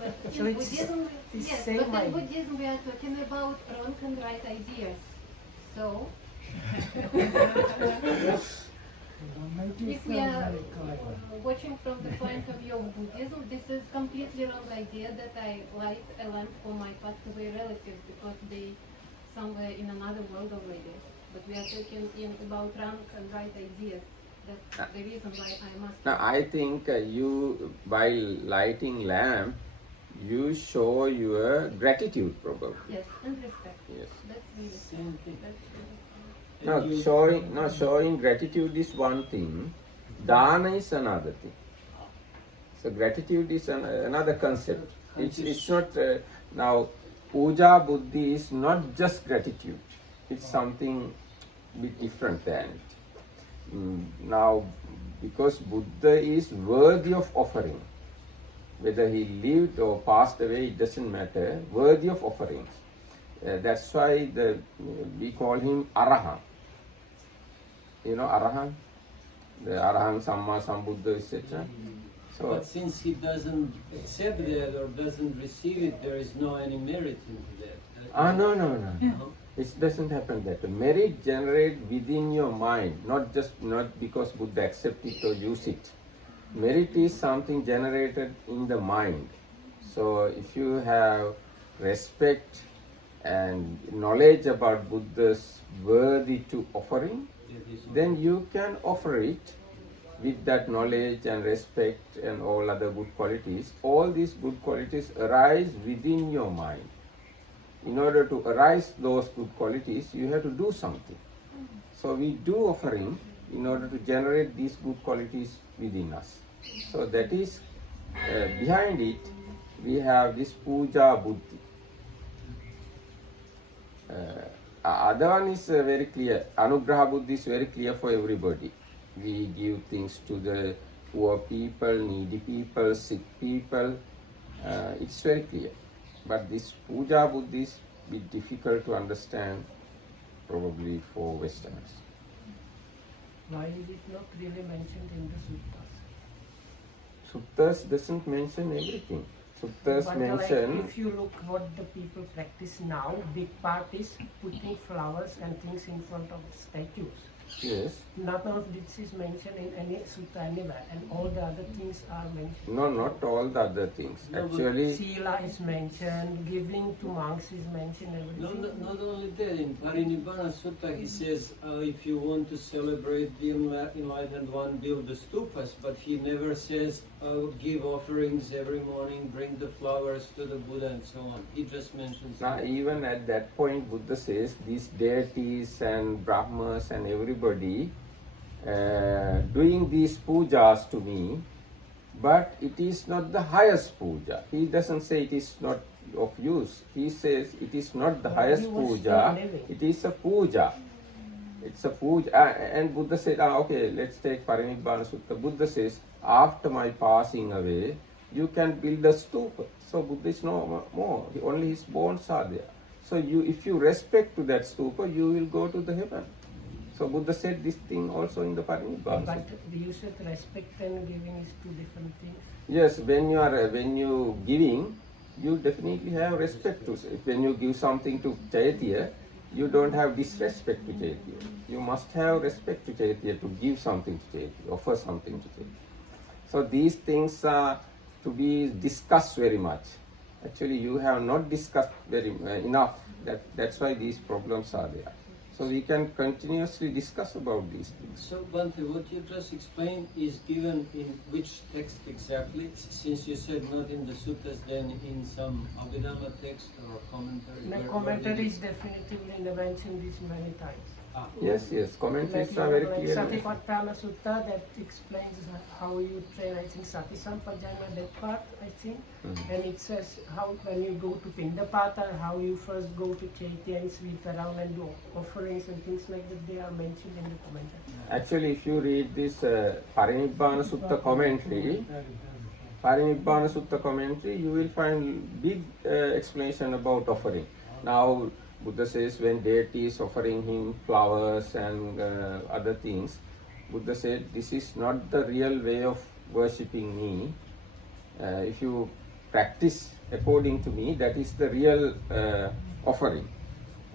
But So in it's Buddhism, the yes, same but in idea. Buddhism we are talking about wrong and right ideas. So, if we are watching from the point of view of Buddhism, this is completely wrong idea that I light a lamp for my passed away relatives because they somewhere in another world already. But we are talking about wrong and right ideas. That's the reason why I must. Now I think you, by lighting lamp, you show your gratitude probably. Yes, and respect. Yes. That's really. Same thing. That's really. Now showing gratitude is one thing, dana is another thing. So gratitude is another concept. It's not now puja buddhi is not just gratitude. It's something bit different than it. Now because Buddha is worthy of offering, whether he lived or passed away, it doesn't matter. Worthy of offerings. That's why we call him Arahant. You know Arahant? The Arahant, Samma, Sambuddha, etc. So, But since he doesn't accept that or doesn't receive it, there is no any merit into that. no. No? It doesn't happen that way. Merit generate within your mind, not because Buddha accept it or use it. Merit is something generated in the mind. So if you have respect and knowledge about Buddha's worthy to offering, then you can offer it with that knowledge and respect and all other good qualities. All these good qualities arise within your mind. In order to arise those good qualities, you have to do something. So we do offering in order to generate these good qualities within us. So that is behind it, we have this puja buddhi. Other one is very clear. Anugraha buddhi is very clear for everybody. We give things to the poor people, needy people, sick people. It's very clear. But this puja buddhi is a bit difficult to understand probably for Westerners. Why is it not really mentioned in the suttas? Suttas doesn't mention everything. Suttas But mention... like, if you look what the people practice now, big part is putting flowers and things in front of statues. Yes. None of this is mentioned in any sutta anywhere, and all the other things are mentioned. No, not all the other things. No, but Actually, Sila is mentioned, giving to monks is mentioned, everything. Not only that, in Parinibbana Sutta he says if you want to celebrate the enlightened one, build the stupas, but he never says give offerings every morning, bring the flowers to the Buddha and so on. He just mentions now even at that point, Buddha says these deities and Brahmas and everybody doing these pujas to me, but it is not the highest puja. He doesn't say it is not of use. He says it is not the But highest he was puja. still living. It is a puja. It's a puja. And Buddha said, okay, let's take Parinibbana Sutta. Buddha says, after my passing away, you can build a stupa. So Buddha is no more. Only his bones are there. So if you respect to that stupa, you will go to the heaven. So Buddha said this thing also in the Parinibbana But Sutta. you said respect and giving is two different things. Yes, when you giving, you definitely have respect to. When you give something to Chaitya, you don't have disrespect to Chaitya. You must have respect to Chaitya to give something to Chaitya, offer something to Chaitya. So these things are to be discussed very much. Actually, you have not discussed very enough. That's why these problems are there. So we can continuously discuss about these things. So, Bhante, what you just explained is given in which text exactly? Since you said not in the suttas, then in some Abhidhamma text or commentary? The where commentary did is definitively mentioned this many times. Yes, commentaries Like, are very like clear. Satipatthana Sutta that explains how you train, I think Sati Sampajana, that part, I think. And it says how when you go to Pindapata, how you first go to Chaitya and sweep around and do offerings and things like that, they are mentioned in the commentary. Actually, if you read this Parinibbana Sutta commentary, you will find big explanation about offering. Now, Buddha says when deity is offering him flowers and other things, Buddha said this is not the real way of worshipping me. If you practice according to me, that is the real offering.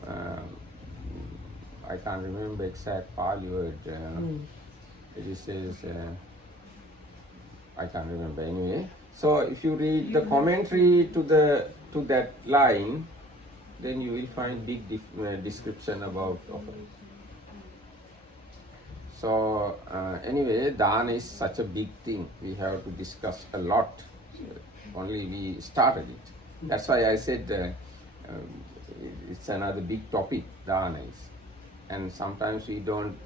I can't remember exact Pali word. It says, I can't remember anyway. So if you read the commentary to that line, then you will find big description about offering. So anyway, dana is such a big thing. We have to discuss a lot. Only we started it. That's why I said it's another big topic, dana is. And sometimes we don't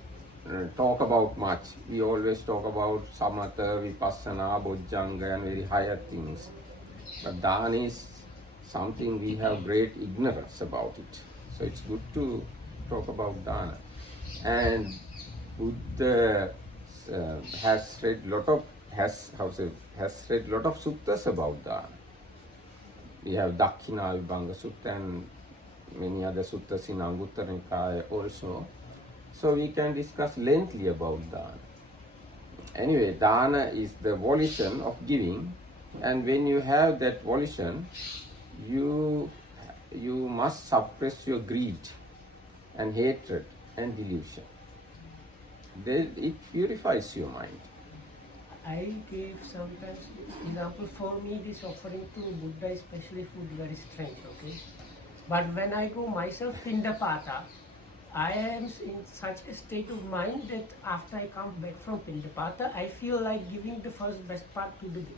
talk about much. We always talk about samatha, vipassana, bojjhanga and very higher things. But dana is something we have great ignorance about it. So it's good to talk about dana. And Buddha has read lot of suttas about dana. We have Dakkhina Vibhanga Sutta and many other suttas in Anguttara Nikaya also. So we can discuss lengthily about dana. Anyway, dana is the volition of giving, and when you have that volition, you must suppress your greed and hatred and delusion. Then it purifies your mind. I gave sometimes example for me this offering to Buddha, especially food, very strange, okay? But when I go myself Pindapata, I am in such a state of mind that after I come back from Pindapata, I feel like giving the first best part to the Buddha.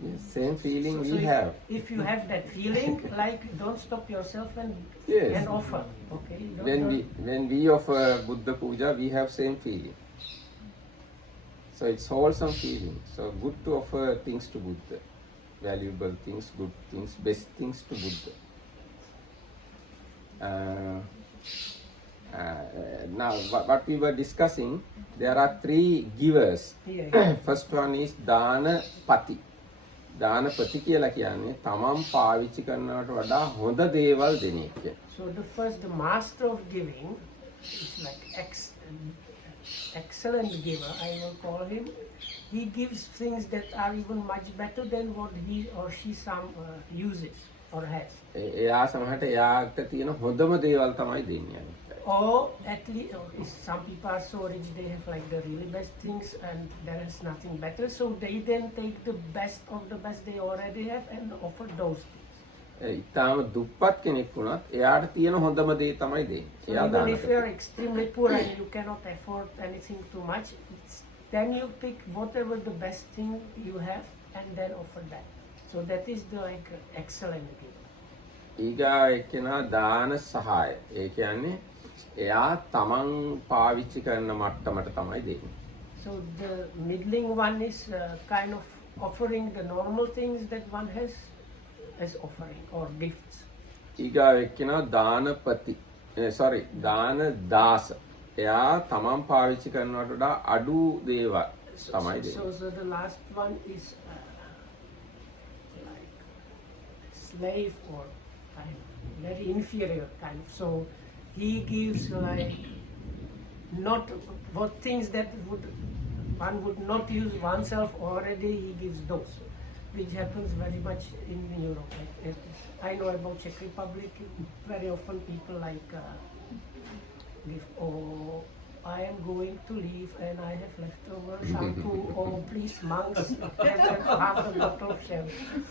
Yes, same feeling So we have. if you have that feeling, like don't stop yourself and Yes. offer, okay? When we offer Buddha Puja, we have same feeling. So it's wholesome feeling. So good to offer things to Buddha. Valuable things, good things, best things to Buddha. Now, what we were discussing, there are three givers. Yeah. First one is Dana Pati. දානපති කියලා කියන්නේ තමන් පාවිච්චි කරනවට වඩා හොඳ දේවල් දෙන එක. So the master of giving is like excellent giver, I will call him. He gives things that are even much better than what he or she uses or has. එයා සමහරට එයාට තියෙන හොඳම දේවල් තමයි දෙන්නේ. or at least some people are so rich they have like the really best things and there is nothing better, so they then take the best of the best they already have and offer those things. ඉතාලම දුප්පත් කෙනෙක් වුණත් එයාට තියෙන හොඳම දේ තමයි දෙන්නේ. So එයා even දාන if you are extremely poor and you cannot afford anything too much, then you pick whatever the best thing you have and then offer that. So that is the like excellent gift. ඊගා එක්කෙනා දාන සහාය. ඒ කියන්නේ එයා තමන් පාවිච්චි කරන මට්ටමට තමයි දෙන්නේ. So the middling one is kind of offering the normal things that one has as offering or gifts. ඊගා එක්කෙනා දානපති දාන දාස. එයා තමන් පාවිච්චි කරනවට වඩා අඩු දේවල් තමයි දෙන්නේ. So the last one is like slave or kind of very inferior kind of. So he gives like not what things that one would not use oneself already, he gives those, which happens very much in Europe. Like, I know about Czech Republic, very often people like give, oh, I am going to leave and I have leftover shampoo, oh please monks, have half a bottle of shampoo.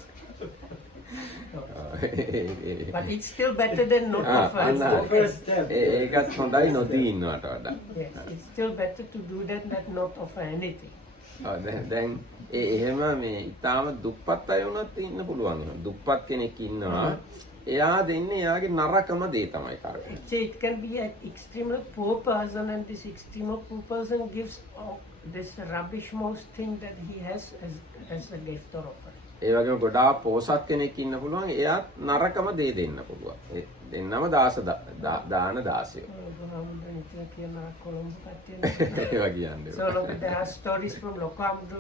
But it's still better than not offer. First step. ඒකත් හොඳයි නොදී ඉන්නවට වඩා. Yes, it's still better to do that than not offer anything. දැන් එහෙම මේ ඉතාලම දුප්පත් අය වුණත් ඉන්න පුළුවන්. දුප්පත් කෙනෙක් ඉන්නවා. එයා දෙන්නේ එයාගේ නරකම දේ තමයි කරන්නේ. So it can be an extremely poor person and this extremely poor person gives this rubbish most thing that he has as a gift or offer. ඒ වගේම ගොඩාක් පොසත් කෙනෙක් ඉන්න පුළුවන්. එයාත් නරකම දේ දෙන්න පුළුවන්. ඒ දෙන්නම දාන දාසයෝ. ඒවා කියන්නේ. So look, there are stories from Lokamdo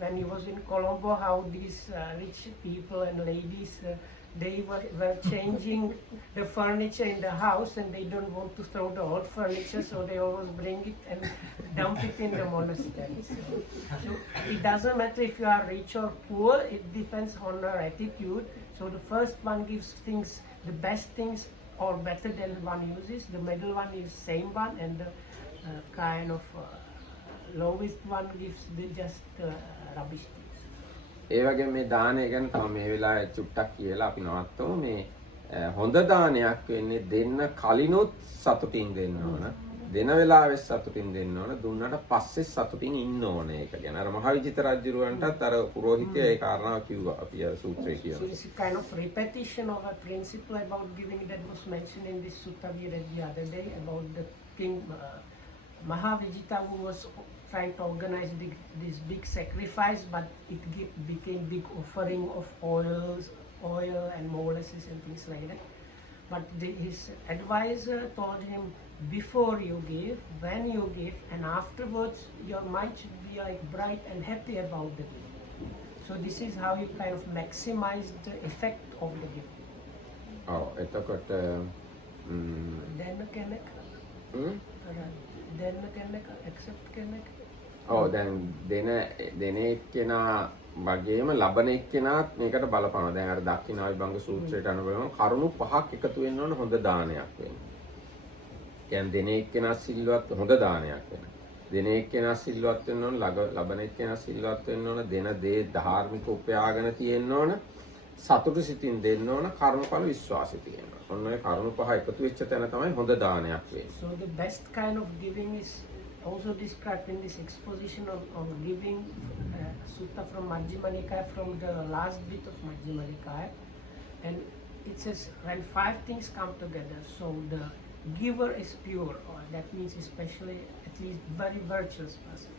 when he was in Colombo, how these rich people and ladies they were changing the furniture in the house and they don't want to throw the old furniture, so they always bring it and dump it in the monastery. So it doesn't matter if you are rich or poor, it depends on our attitude. So the first one gives things, the best things or better than one uses, the middle one is same one, and the kind of lowest one gives the just rubbish things. ඒ වගේ මේ දානය ගැන තව මේ වෙලාවේ චුට්ටක් කියලා අපි නවත්තමු. මේ හොඳ දානයක් වෙන්නේ දෙන්න කලිනුත් සතුටින් දෙන්න ඕන. දෙන වෙලාවෙ සතුටින් දෙන්න ඕන. දුන්නට පස්සේ සතුටින් ඉන්න ඕන. ඒක ගැන අර මහවිජිත රජුරවන්ටත් අර පුරোহিතයා ඒ කාරණාව කිව්වා. අපි අර සූත්‍රයේ කියනවා. So it's a kind of repetition of a principle about giving that was mentioned in this sutta we read the other day about the king Mahavijita, who was trying to organize this big sacrifice, but it became big offering of oil and molasses and things like that. But his advisor told him, before you give, when you give, and afterwards your mind should be like bright and happy about the gift. So this is how you kind of maximize the effect of the gift. ඔව් එතකොට Then can accept can ඔව් දැන් දෙන එක්කෙනා වගේම ලබන එක්කෙනාත් මේකට බලපානවා. දැන් අර දක්ෂිනා විභංග සූත්‍රයට අනුව කරුණු පහක් එකතු වෙන්න ඕන හොඳ දානයක් වෙන්න. කියන්නේ දෙන එක්කෙනා සිල්වත් හොඳ දානයක් වෙන්න. දෙන එක්කෙනා සිල්වත් වෙන්න ඕන, ලබන එක්කෙනා සිල්වත් වෙන්න ඕන, දෙන දේ ධාර්මික උපයාගෙන තියෙන්න ඕන, සතුටු සිතින් දෙන්න ඕන, කර්මඵල විශ්වාසය තියෙන්න ඕන. ඔන්න ඔය කරුණු පහ එකතු වෙච්ච තැන තමයි හොඳ දානයක් වෙන්නේ. So the best kind of giving is also described in this exposition of giving sutta from Majjhima Nikaya, from the last bit of Majjhima Nikaya, and it says when 5 things come together, so the giver is pure, or that means especially at least very virtuous person,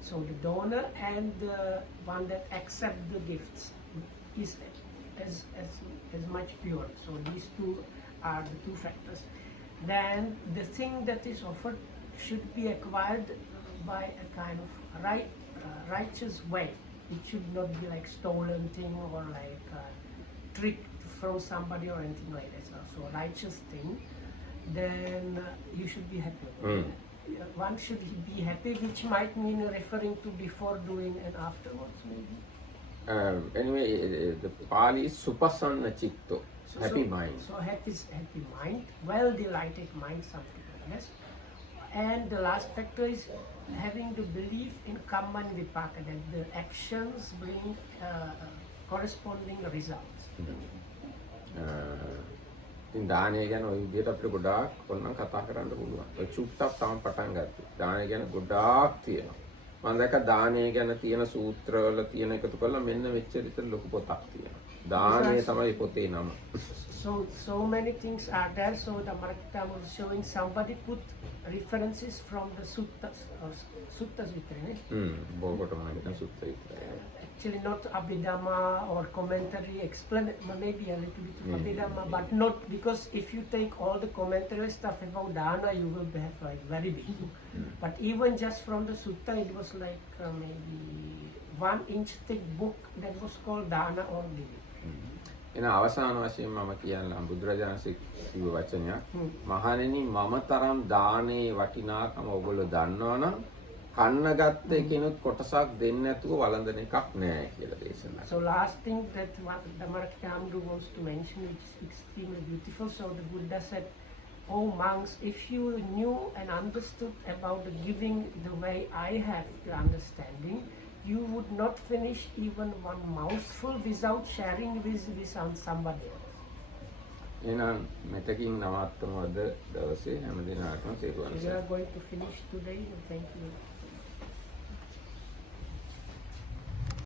so the donor and the one that accepts the gifts is as much pure. So these two are the 2 factors. Then the thing that is offered should be acquired by a kind of righteous way. It should not be like stolen thing or like tricked from somebody or anything like that. So righteous thing, then you should be happy. One should be happy, which might mean referring to before doing and afterwards maybe. Anyway, the Pali is supasanna chitto, happy mind. So happy mind, well delighted mind, something like this. And the last factor is having the belief in kamma and vipaka, that the actions bring corresponding results. ඉතින් දානය ගැන ওই විදිහට අපිට ගොඩාක් ඕනනම් කතා කරන්න පුළුවන්. ඔය චුට්ටක් තමයි පටන් ගත්තේ. දානය ගැන ගොඩාක් තියෙනවා. මම දැක්ක දානය ගැන තියෙන සූත්‍රවල තියෙන එකතු කරලා මෙන්න මෙච්චර විතර ලොකු පොතක් තියෙනවා. දානය තමයි පොතේ නම. So many things are there. So the Maratha was showing somebody put references from the suttas vitrine. බොගොටම නැගිටින සූත්‍ර විතරයි. Actually not Abhidhamma or commentary, explain maybe a little bit of Abhidhamma, but not, because if you take all the commentary stuff about dana, you will have like very big book. But even just from the sutta, it was like maybe 1 inch thick book that was called dana only. එන අවසාන වශයෙන් මම කියන්න බුදුරජාණන්සේ කිව්ව වචනයක් මහණෙනි මම තරම් දානේ වටිනාකම ඔයගොල්ලෝ දන්නවනම් කන්න ගත්ත කෙනෙක් කොටසක් දෙන්න නැතුව වළඳන එකක් නෑ කියලා දේශනා. So last thing that what the Maratha wants to mention, which is extremely beautiful. So the Buddha said, "Oh monks, if you knew and understood about the giving the way I have the understanding, you would not finish even one mouthful without sharing with somebody else." එහෙනම් මෙතකින් නවත්තමු අද දවසේ හැම දිනකටම සේරුවන් We are going to finish today. Thank you.